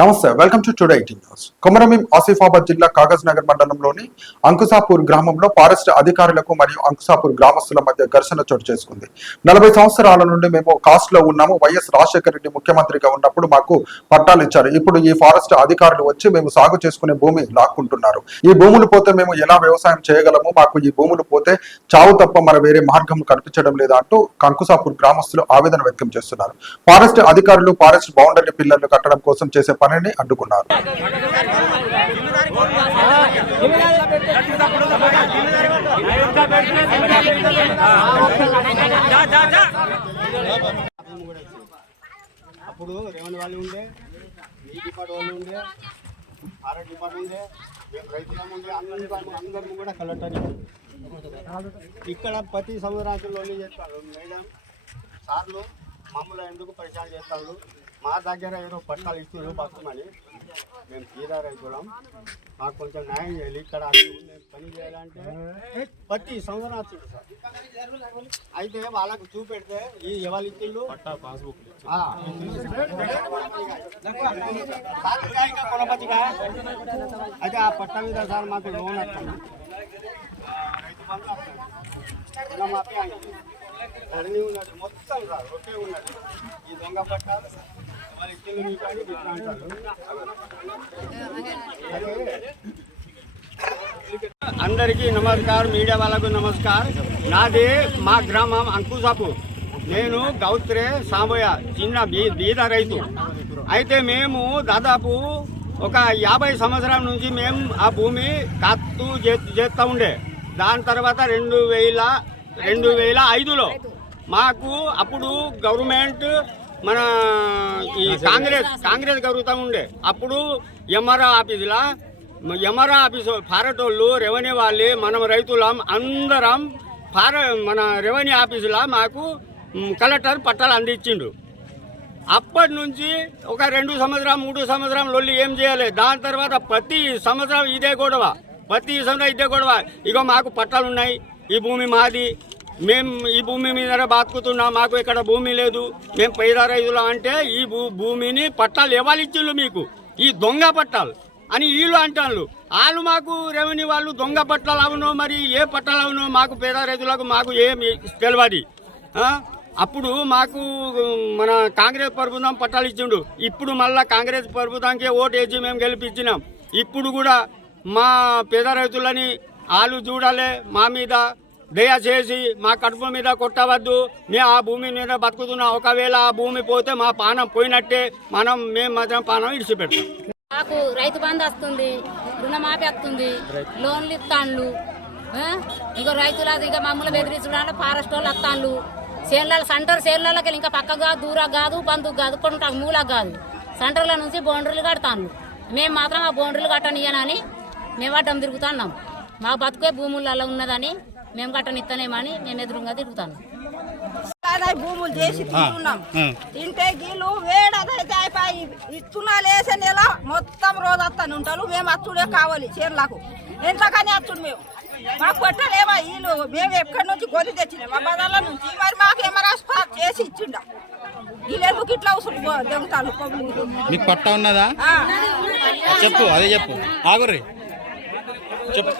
నమస్తే, welcome to today 18 news. Komarambheem Asifabad జిల్లా కాగజ్ నగర్ మండలంలోని అంకుసాపూర్ గ్రామంలో ఫారెస్ట్ అధికారులకు మరియు అంకుసాపూర్ గ్రామస్తుల మధ్య ఘర్షణ చోటు చేసుకుంది. 40 సంవత్సరాల నుండి మేము కాస్ట్ లో ఉన్నాము. వైఎస్ రాజశేఖర రెడ్డి ముఖ్యమంత్రిగా ఉన్నప్పుడు మాకు పట్టాలు ఇచ్చారు. ఇప్పుడు ఈ ఫారెస్ట్ అధికారులు వచ్చి మేము సాగు చేసుకునే భూమి లాక్కుంటున్నారు. ఈ భూములు పోతే మేము ఎలా వ్యవసాయం చేయగలము? మాకు ఈ భూములు పోతే చావు తప్ప మన వేరే మార్గం కనిపించడం లేదా అంటూ అంకుసాపూర్ గ్రామస్తులు ఆవేదన వ్యక్తం చేస్తున్నారు. ఫారెస్ట్ అధికారులు ఫారెస్ట్ బౌండరీ పిల్లర్లు కట్టడం కోసం చేసే పనిని అడ్డుకున్నారు. అప్పుడు రెవెన్యూ వాళ్ళు ఉండే, ఈ డిపార్ట్ వాళ్ళు ఉండే, ఫారెస్ట్ డిపార్ట్ ఉండే, రైతులు ఉండే, అందరూ కూడా కలెక్టర్ ఇక్కడ ప్రతి సంవత్సరాలు చేస్తారు. మేడం సార్లు మమ్మల్ని ఎందుకు పరిచయం చేస్తారు? మా దగ్గర ఏదో పట్టాలు ఇస్తున్నారు పక్కమని. మేము తీరా రైతులం, మాకు కొంచెం న్యాయం చేయాలి. ఇక్కడ మేము పని చేయాలంటే ప్రతి సంవత్సరం సార్. అయితే వాళ్ళకు చూపెడితే ఈ ఎవరి ఇచ్చిళ్ళు పట్టా పాస్బుక్ కొనపతిగా అయితే ఆ పట్టా మీద సార్ మాకు లోన్ వస్తుంది, రైతు బంధు రుణమాఫీ అయింది, అన్నీ ఉన్నది మొత్తం సార్ ఒకే ఉన్నది. ఈ దొంగ పట్టాలు అందరికీ నమస్కారం, మీడియా వాళ్ళకు నమస్కారం. నాది మా గ్రామం అంకుసాపూర్. నేను గౌత్రే సాంబయ్య, చిన్న బీద రైతు. అయితే మేము దాదాపు ఒక 50 సంవత్సరాల నుంచి మేము ఆ భూమి కత్తు చేస్తూ ఉండే. దాని తర్వాత 2005లో మాకు అప్పుడు గవర్నమెంట్ మన ఈ కాంగ్రెస్ గౌరవుతా ఉండే. అప్పుడు ఎంఆర్ఓ ఆఫీసు ఫారెస్ట్ వాళ్ళు, రెవెన్యూ వాళ్ళు, మనం రైతులం అందరం మన రెవెన్యూ ఆఫీసులో మాకు కలెక్టర్ పట్టాలు అందించిండు. అప్పటి నుంచి ఒక 2 సంవత్సరం 3 సంవత్సరం లొల్లి ఏం చేయాలి. దాని తర్వాత ప్రతి సంవత్సరం ఇదే గొడవ. ఇగో మాకు పట్టాలు ఉన్నాయి, ఈ భూమి మాది, మేము ఈ భూమి మీద బతుకుతున్నాం, మాకు ఇక్కడ భూమి లేదు, మేము పేద రైతులు. అంటే ఈ భూమిని పట్టాలు ఎవరు ఇచ్చిండ్రు మీకు? ఈ దొంగ పట్టాలు అని వీళ్ళు అంటారు. వాళ్ళు మాకు రెవెన్యూ వాళ్ళు దొంగ పట్టాలు అవునో మరి ఏ పట్టాలు అవునో మాకు పేద రైతులకు మాకు ఏమి తెలియదు. అప్పుడు మాకు మన కాంగ్రెస్ ప్రభుత్వం పట్టాలు ఇచ్చిండు. ఇప్పుడు మళ్ళా కాంగ్రెస్ ప్రభుత్వానికి ఓటు వేసి మేము గెలిపించినాం. ఇప్పుడు కూడా మా పేద రైతులని వాళ్ళు చూడాలి, మా మీద దయచేసి మా కడుపు మీద కొట్టవద్దు. మేము ఆ భూమి మీద బతుకుతున్నాం. ఒకవేళ ఆ భూమి పోతే మా పానం పోయినట్టే, మేము మాత్రం పానం ఇడిచిపెడతాం. మాకు రైతు బంధు వస్తుంది, రుణమాఫీ వస్తుంది, లోన్లు ఇస్తాను. ఇంకో రైతులు ఇక మమ్మల్ని బెదిరించడానికి ఫారెస్ట్ వాళ్ళు వస్తాను. సెంటర్ సేన్లకి ఇంకా పక్కగా దూరం కాదు, బంధుకు కాదు, కొంట మూలకు కాదు, సెంటర్ల నుంచి బౌండరీలు కడతాను. మేము మాత్రం ఆ బౌండరీలు కట్టనియనని మేము అడ్డం తిరుగుతున్నాం. మా బతుకే భూములలో ఉన్నదని మేము కట్టనిస్తానేమని మేము ఎదురుగా తిరుగుతాను. భూములు చేసి తింటున్నాం. తింటే గీళ్ళు వేడదైతే అయిపోయి ఇస్తున్నా లేసే నెల మొత్తం రోజు వస్తాను ఉంటారు. మేము అచ్చుడే కావాలి చేనులకు, ఎంతకని అచ్చుడు. మేము మాకు కొట్టలేమా వీళ్ళు? మేము ఎక్కడి నుంచి గొలి తెచ్చినాం, మా బదాల నుంచి. మరి మాకు ఏమైనా చేసి ఇచ్చిండా? వీళ్ళు ఎందుకు ఇట్లా అవసరం దెంగుతాను? మీకు పట్టా ఉన్నదా? చెప్పు, అదే చెప్పు. ఆగుర్రి చెప్పు.